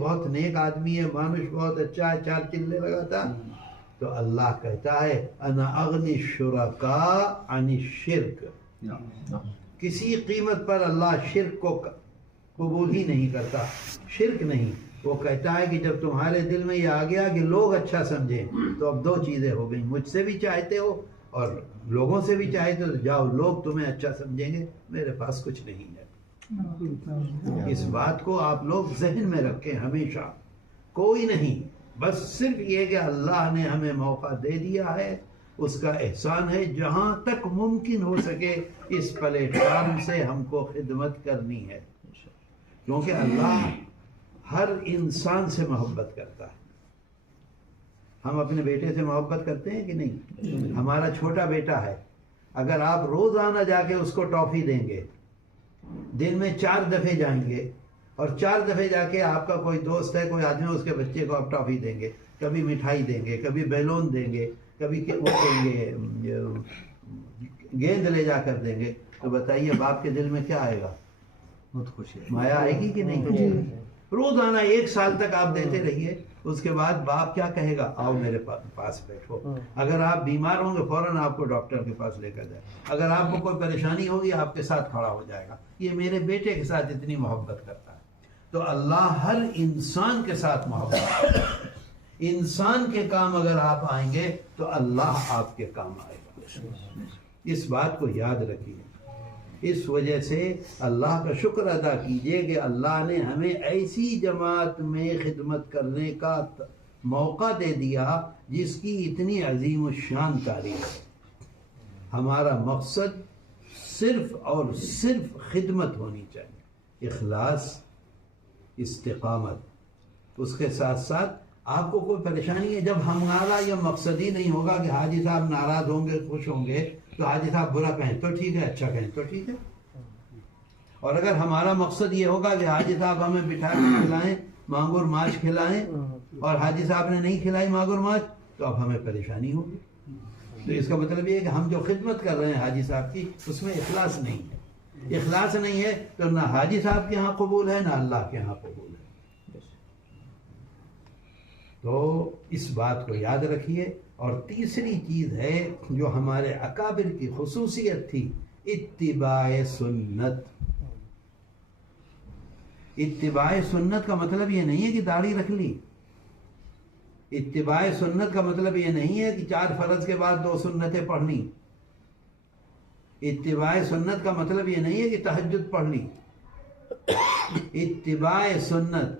بہت نیک آدمی ہے، مانوش بہت اچھا ہے، چار چلے لگا تھا، تو اللہ کہتا ہے انا اغنی الشرکاء عن الشرک، کسی قیمت پر اللہ شرک کو قبول ہی نہیں کرتا، شرک نہیں۔ وہ کہتا ہے کہ جب تمہارے دل میں یہ آ گیا کہ لوگ اچھا سمجھیں، تو اب دو چیزیں ہو گئیں، مجھ سے بھی چاہتے ہو اور لوگوں سے بھی چاہتے ہو، تو جاؤ لوگ تمہیں اچھا سمجھیں گے، میرے پاس کچھ نہیں ہے۔ اس بات کو آپ لوگ ذہن میں رکھیں ہمیشہ، کوئی نہیں، بس صرف یہ کہ اللہ نے ہمیں موقع دے دیا ہے، اس کا احسان ہے، جہاں تک ممکن ہو سکے اس پلیٹ فارم سے ہم کو خدمت کرنی ہے، کیونکہ اللہ ہر انسان سے محبت کرتا ہے۔ ہم اپنے بیٹے سے محبت کرتے ہیں کہ نہیں؟ ہمارا چھوٹا بیٹا ہے، اگر آپ روزانہ جا کے اس کو ٹافی دیں گے، دن میں 4 دفعے جائیں گے، اور 4 دفعے جا کے آپ کا کوئی دوست ہے، کوئی آدمی، اس کے بچے کو آپ ٹافی دیں گے، کبھی مٹھائی دیں گے، کبھی بیلون دیں گے، کبھی وہ دیں گے، گیند لے جا کر دیں گے، تو بتائیے باپ کے دل میں کیا آئے گا؟ بہت خوشی ہے، مایا آئے گی کہ نہیں؟ روزانہ 1 سال تک آپ دیتے رہیے، اس کے بعد باپ کیا کہے گا؟ آؤ میرے پاس بیٹھو، اگر آپ بیمار ہوں گے فوراً آپ کو ڈاکٹر کے پاس لے کر جائے، اگر آپ کو کوئی پریشانی ہوگی آپ کے ساتھ کھڑا ہو جائے گا۔ یہ میرے بیٹے کے ساتھ اتنی محبت کرتا ہے۔ تو اللہ ہر انسان کے ساتھ محبت کرتا ہے، انسان کے کام اگر آپ آئیں گے تو اللہ آپ کے کام آئے گا، اس بات کو یاد رکھیے۔ اس وجہ سے اللہ کا شکر ادا کیجئے کہ اللہ نے ہمیں ایسی جماعت میں خدمت کرنے کا موقع دے دیا جس کی اتنی عظیم الشان تاریخ ہے۔ ہمارا مقصد صرف اور صرف خدمت ہونی چاہیے، اخلاص، استقامت۔ اس کے ساتھ ساتھ آپ کو کوئی پریشانی ہے، جب ہمارا یہ مقصد ہی نہیں ہوگا کہ حاجی صاحب ناراض ہوں گے، خوش ہوں گے، تو حاجی صاحب برا کہیں تو ٹھیک ہے، اچھا کہیں تو ٹھیک ہے۔ اور اگر ہمارا مقصد یہ ہوگا کہ حاجی صاحب ہمیں بٹھا کے کھلائیں، مانگور ماچھ کھلائیں، اور حاجی صاحب نے نہیں کھلائی مانگور ماچھ، تو اب ہمیں پریشانی ہوگی۔ تو اس کا مطلب یہ ہے کہ ہم جو خدمت کر رہے ہیں حاجی صاحب کی، اس میں اخلاص نہیں ہے۔ اخلاص نہیں ہے تو نہ حاجی صاحب کے ہاں قبول ہے، نہ اللہ کے ہاں قبول ہے۔ تو اس بات کو یاد رکھیے۔ اور تیسری چیز ہے جو ہمارے اکابر کی خصوصیت تھی، اتباع سنت۔ اتباع سنت کا مطلب یہ نہیں ہے کہ داڑھی رکھ لی، اتباع سنت کا مطلب یہ نہیں ہے کہ 4 فرض کے بعد 2 سنتیں پڑھنی، اتباع سنت کا مطلب یہ نہیں ہے کہ تہجد پڑھ لی۔ اتباع سنت،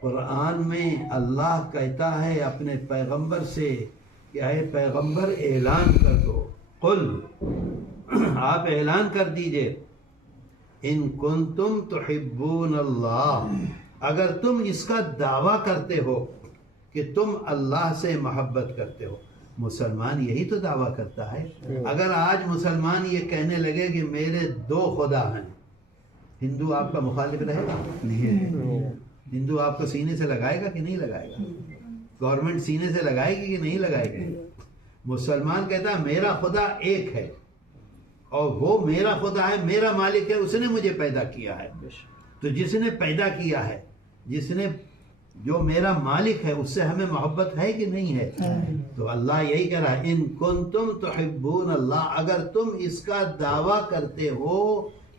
قرآن میں اللہ کہتا ہے اپنے پیغمبر سے کہ اے پیغمبر اعلان کر دو، قل، آپ اعلان کر دیجئے، ان کنتم تحبون اللہ، اگر تم اس کا دعویٰ کرتے ہو کہ تم اللہ سے محبت کرتے ہو۔ مسلمان یہی تو دعویٰ کرتا ہے۔ اگر آج مسلمان یہ کہنے لگے کہ میرے 2 خدا ہیں، ہندو آپ کا مخالف رہے گا؟ نہیں۔ ہندو آپ کو سینے سے لگائے گا کہ نہیں لگائے گا؟ گورنمنٹ سینے سے لگائے گی کہ نہیں لگائے گی؟ مسلمان کہتا ہے میرا خدا ایک ہے، اور وہ میرا خدا ہے، میرا مالک ہے، اس نے مجھے پیدا کیا ہے۔ تو جس نے پیدا کیا ہے، جس نے، جو میرا مالک ہے، اس سے ہمیں محبت ہے کہ نہیں ہے؟ تو اللہ یہی کہہ رہا ہے، ان کنتم تحبون اللہ، اگر تم اس کا دعویٰ کرتے ہو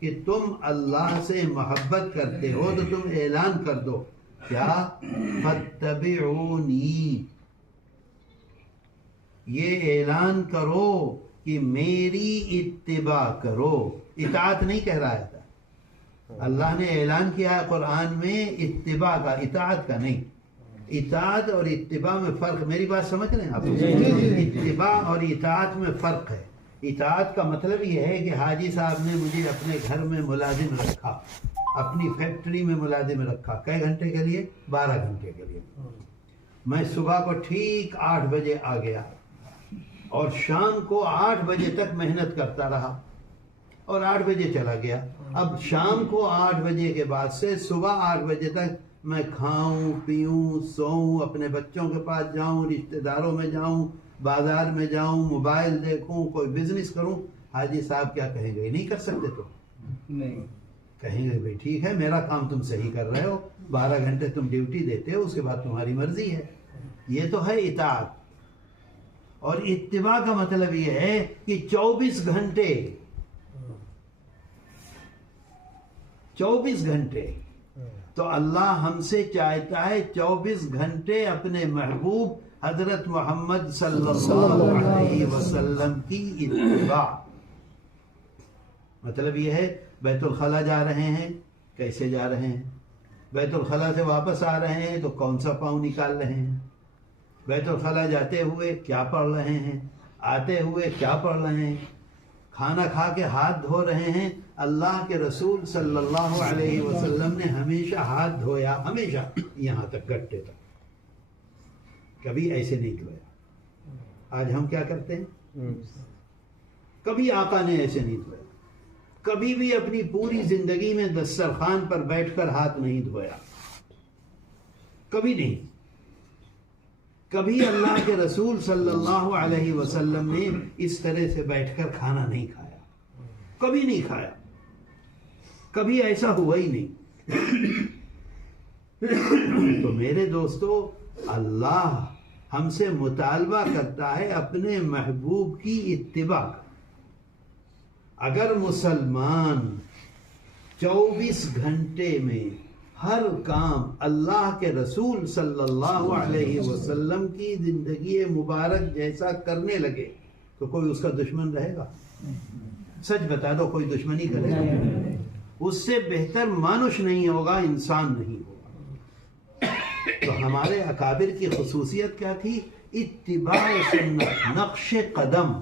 کہ تم اللہ سے محبت کرتے ہو، تو تم اعلان کر دو، کیا؟ فاتبعونی، یہ اعلان کرو کہ میری اتباع کرو۔ اطاعت نہیں کہہ رہا ہے، اللہ نے اعلان کیا ہے قرآن میں اتباع کا، اطاعت کا نہیں۔ اطاعت اور اتباع میں فرق، میری بات سمجھ رہے ہیں آپ؟ اتباع اور اطاعت میں فرق ہے۔ اطاعت کا مطلب یہ ہے کہ حاجی صاحب نے مجھے اپنے گھر میں ملازم رکھا، اپنی فیکٹری میں ملازم رکھا، کئی گھنٹے کے لیے؟ 12 گھنٹے کے لیے۔ میں صبح کو ٹھیک 8 بجے آ گیا، اور شام کو 8 بجے تک محنت کرتا رہا، اور 8 بجے چلا گیا۔ اب شام کو 8 بجے کے بعد سے صبح 8 بجے تک میں کھاؤں پیوں سوؤں، اپنے بچوں کے پاس جاؤں، رشتہ داروں میں جاؤں، بازار میں جاؤں، موبائل دیکھوں، کوئی بزنس کروں، حاجی صاحب کیا کہیں گے؟ نہیں کر سکتے تو نہیں کہیں گے بھائی ٹھیک ہے میرا کام تم صحیح کر رہے ہو, 12 گھنٹے تم ڈیوٹی دیتے ہو, اس کے بعد تمہاری مرضی ہے. یہ تو ہے اطاعت. اور اتباع کا مطلب یہ ہے کہ 24 گھنٹے تو اللہ ہم سے چاہتا ہے 24 گھنٹے اپنے محبوب حضرت محمد صلی اللہ علیہ وسلم کی اتباع. مطلب یہ ہے بیت الخلا جا رہے ہیں, کیسے جا رہے ہیں؟ بیت الخلا سے واپس آ رہے ہیں تو کون سا پاؤں نکال رہے ہیں؟ بیت الخلا جاتے ہوئے کیا پڑھ رہے ہیں؟ آتے ہوئے کیا پڑھ رہے ہیں؟ کھانا کھا کے ہاتھ دھو رہے ہیں. اللہ کے رسول صلی اللہ علیہ وسلم نے ہمیشہ ہاتھ دھویا, ہمیشہ, یہاں تک گھٹے تک, کبھی ایسے نہیں دھویا. آج ہم کیا کرتے ہیں؟ کبھی آقا نے ایسے نہیں دھویا. کبھی بھی اپنی پوری زندگی میں دسترخوان پر بیٹھ کر ہاتھ نہیں دھویا, کبھی نہیں. کبھی اللہ کے رسول صلی اللہ علیہ وسلم نے اس طرح سے بیٹھ کر کھانا نہیں کھایا, کبھی نہیں کھایا, کبھی ایسا ہوا ہی نہیں. تو میرے دوستو, اللہ ہم سے مطالبہ کرتا ہے اپنے محبوب کی اتباع کا. اگر مسلمان 24 گھنٹے میں ہر کام اللہ کے رسول صلی اللہ علیہ وسلم کی زندگی مبارک جیسا کرنے لگے تو کوئی اس کا دشمن رہے گا؟ سچ بتا دو, کوئی دشمنی کرے گا؟ اس سے بہتر مانوش نہیں ہوگا, انسان نہیں ہوگا. تو ہمارے اکابر کی خصوصیت کیا تھی؟ اتباع سنت, نقش قدم.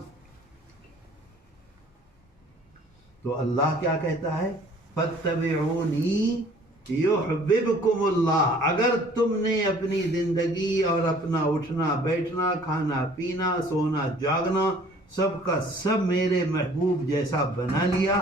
تو اللہ کیا کہتا ہے؟ فاتبعونی یحببکم اللہ. اگر تم نے اپنی زندگی اور اپنا اٹھنا بیٹھنا, کھانا پینا, سونا جاگنا سب کا سب میرے محبوب جیسا بنا لیا